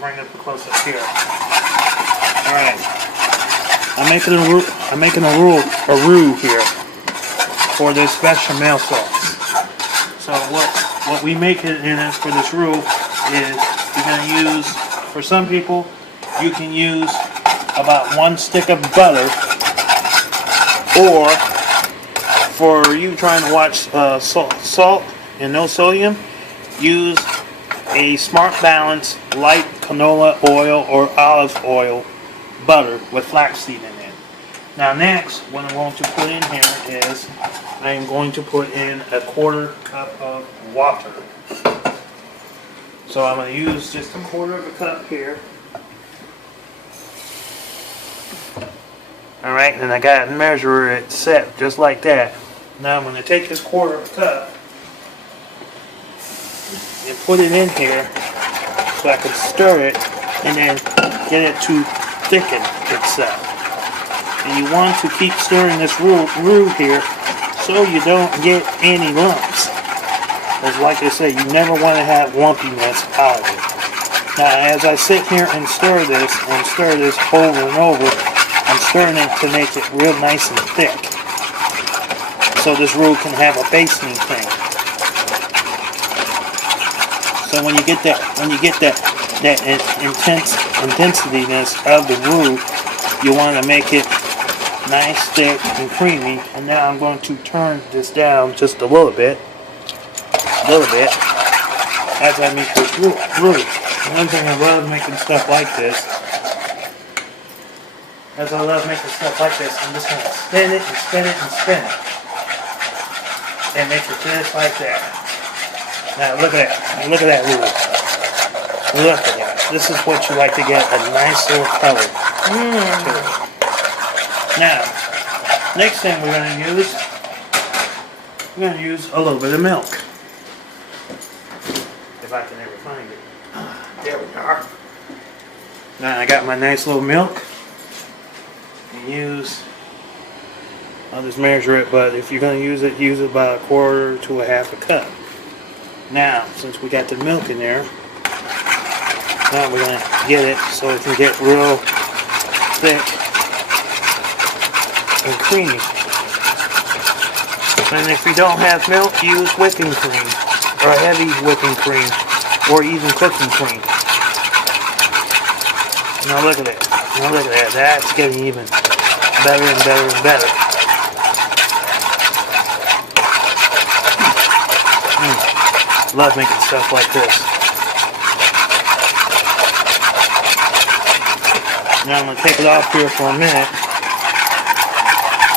Bring it close up here. Alright. I'm making a roux here for this bechamel sauce. So what we make it in is for this roux is you're gonna use, for some people, you can use about 1 stick of butter, or for you trying to watch salt and no sodium, use a Smart Balance light canola oil or olive oil butter with flaxseed in it. Now next, what I'm going to put in here is I am going to put in a 1/4 cup of water. So I'm going to use just a 1/4 cup here. Alright, and I got to measure it set just like that. Now I'm going to take this 1/4 cup and put it in here so I can stir it and then get it to thicken itself. And you want to keep stirring this roux here so you don't get any lumps. Because like I said, you never want to have lumpiness out of it. Now as I sit here and stir this over and over, I'm stirring it to make it real nice and thick. So this roux can have a basting thing. So when you get that intensityness of the roux, you want to make it nice, thick, and creamy. And now I'm going to turn this down just a little bit, as I make this roux. One thing I love making stuff like this, I'm just going to spin it and spin it and spin it, and make it just like that. Now look at that. Look at that roux. Look at that. This is what you like to get, a nice little color to it. Now, next thing we're going to use a little bit of milk. If I can ever find it. There we are. Now I got my nice little milk. I'll just measure it, but if you're going to use it about 1/4 to 1/2 cup. Now, since we got the milk in there, now we're going to get it so it can get real thick and creamy. And if you don't have milk, use whipping cream, or heavy whipping cream, or even cooking cream. Now look at it. Now look at that. That's getting even better and better and better. Love making stuff like this. Now I'm going to take it off here for a minute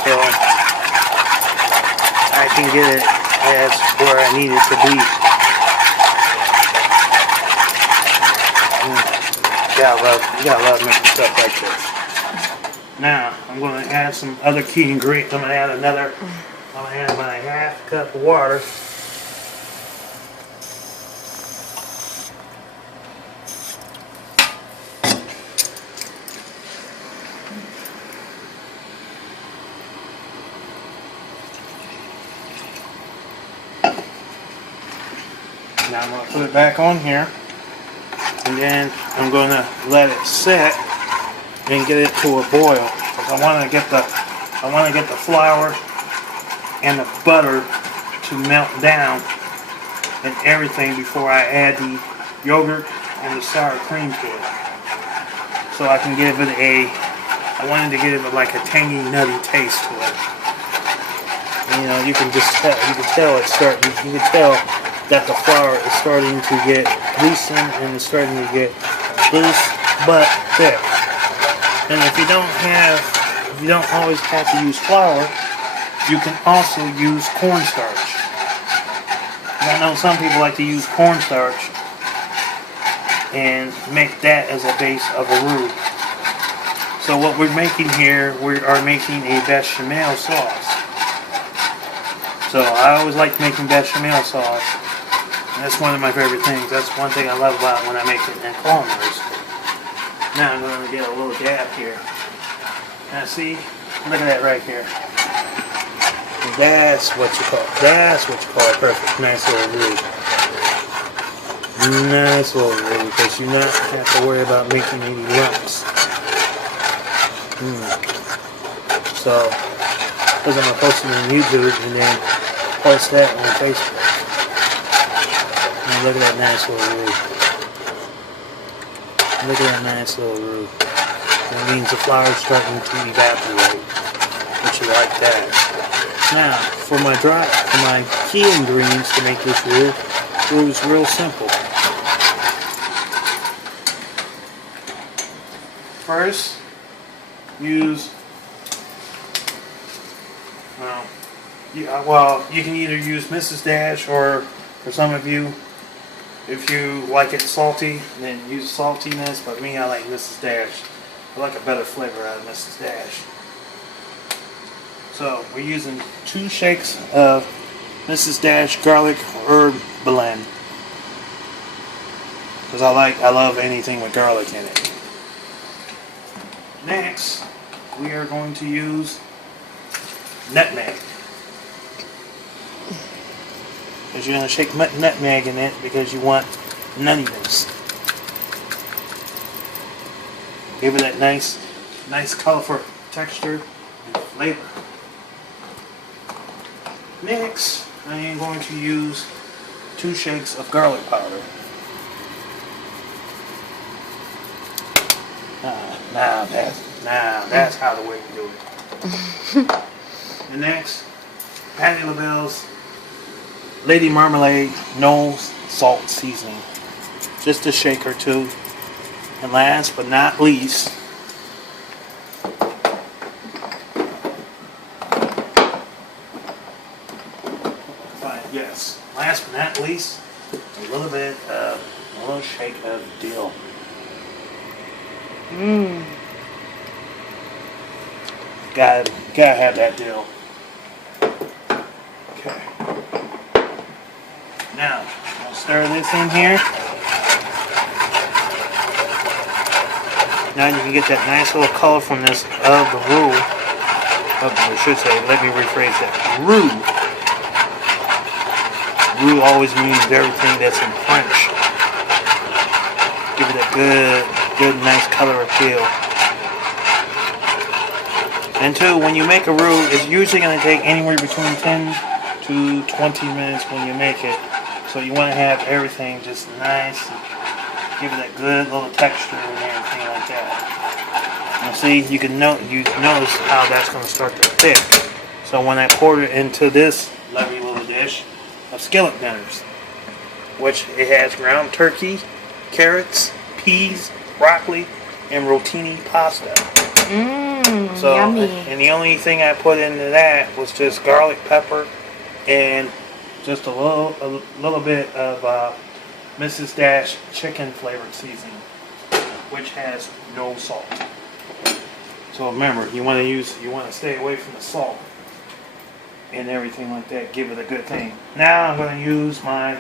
so I can get it as where I need it to be. You gotta love making stuff like this. Now I'm going to add some other key ingredients. I'm going to add my 1/2 cup of water. Now I'm going to put it back on here, and then I'm going to let it set and get it to a boil. Because I want to get the flour and the butter to melt down and everything before I add the yogurt and the sour cream to it. So I can give it I wanted to give it like a tangy, nutty taste to it. And, you know, you can tell that the flour is starting to get loosened and it's starting to get loose but thick. And if you don't always have to use flour, you can also use cornstarch. I know some people like to use cornstarch and make that as a base of a roux. So what we're making here, we are making a bechamel sauce. So I always like making bechamel sauce. That's one of my favorite things. That's one thing I love about when I make it in culinary school. Now I'm going to get a little gap here. Now see, look at that right here. That's what you call a perfect, nice little roux. nice little roux because you not have to worry about making any lumps. So, because I'm gonna post it on YouTube and then post that on Facebook. And look at that nice little roux. Look at that nice little roux. That means the flour's starting to evaporate, which you like that. Now, for my key ingredients to make this roux is real simple. First, use, you can either use Mrs. Dash, or for some of you, if you like it salty, then use saltiness, but me, I like Mrs. Dash. I like a better flavor out of Mrs. Dash. So, we're using 2 shakes of Mrs. Dash garlic herb blend. Because I love anything with garlic in it. Next, we are going to use nutmeg. Because you're going to shake nutmeg in it because you want nuttiness. Give it that nice colorful texture and flavor. Next, I am going to use 2 shakes of garlic powder. Now that's how the way to do it. And next, Patti LaBelle's Lady Marmalade no salt seasoning. Just a shake or 2. And last but not least, last but not least, a little shake of dill. Gotta have that dill. Okay. Now, I'll stir this in here. Now you can get that nice little colorfulness of the roux. I should say, let me rephrase that. Roux. Roux always means everything that's in French. Give it a good, nice color appeal. And 2, when you make a roux, it's usually going to take anywhere between 10 to 20 minutes when you make it. So you want to have everything just nice. Give it a good little texture and everything like that. Now see, you notice how that's going to start to thick. So when I pour it into this lovely little dish of skillet dinners, which it has ground turkey, carrots, peas, broccoli, and rotini pasta. So, yummy. And the only thing I put into that was just garlic pepper and just a little bit of Mrs. Dash chicken flavored seasoning, which has no salt. So remember, you want to stay away from the salt and everything like that. Give it a good thing. Now I'm going to use my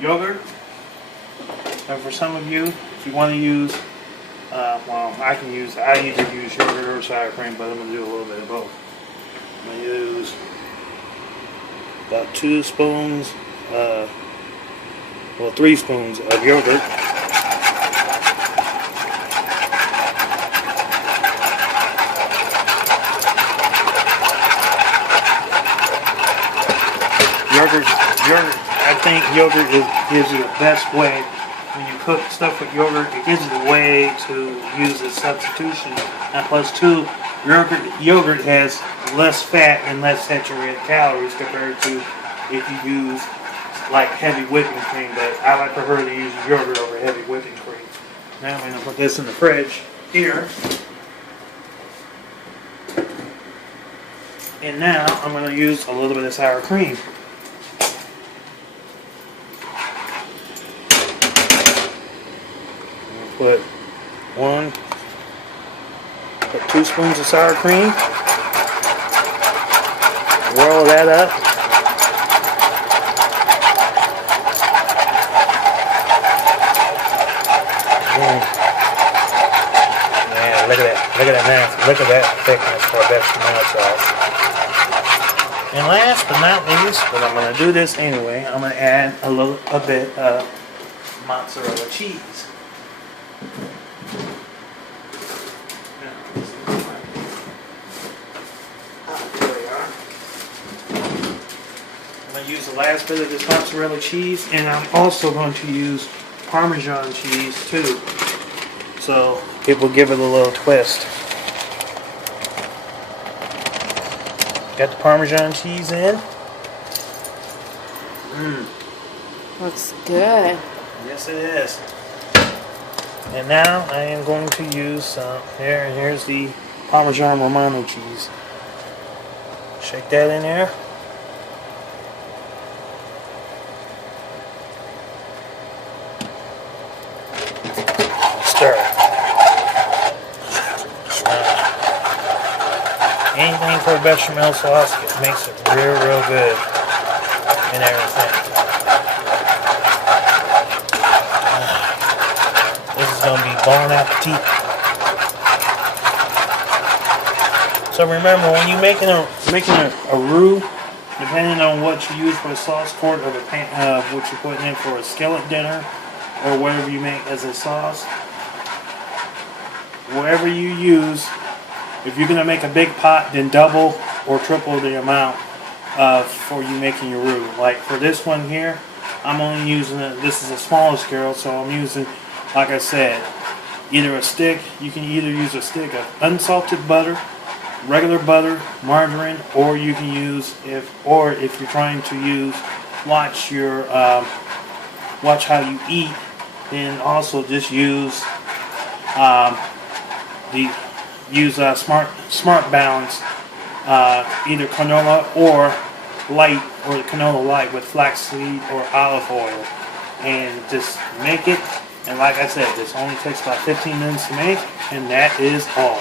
yogurt. And for some of you, if you want to use, I either use yogurt or sour cream, but I'm going to do a little bit of both. I'm going to use about 2 spoons, 3 spoons of yogurt. I think yogurt gives you the best way. When you cook stuff with yogurt, it gives you the way to use as substitution. And plus 2, yogurt has less fat and less saturated calories compared to if you use like heavy whipping cream. But I prefer to use yogurt over heavy whipping cream. Now I'm going to put this in the fridge here. And now I'm going to use a little bit of sour cream. Put 2 spoons of sour cream. Whirl that up. Yeah, look at that thickness for a bechamel sauce. And last but not least, but I'm going to do this anyway, I'm going to add a bit of mozzarella cheese. There we are. I'm going to use the last bit of this mozzarella cheese, and I'm also going to use Parmesan cheese too. So it will give it a little twist. Got the Parmesan cheese in. Looks good. Yes, it is. And now I am going to use here's the Parmesan Romano cheese. Shake that in there. Stir. Anything for a bechamel sauce, it makes it real good and everything. This is going to be bon appetit. So remember, when you're making a roux, depending on what you use for a sauce, quart of what you're putting in for a skillet dinner, or whatever you make as a sauce, whatever you use, if you're going to make a big pot, then double or triple the amount for you making your roux. Like for this one here, I'm only using this is a smaller scale, so I'm using, like I said, either a stick. You can either use a stick of unsalted butter, regular butter, margarine, or you can use if you're trying to use watch how you eat, then also just use Smart Balance, either canola or light, or the canola light with flaxseed or olive oil, and just make it. And like I said, this only takes about 15 minutes to make, and that is all.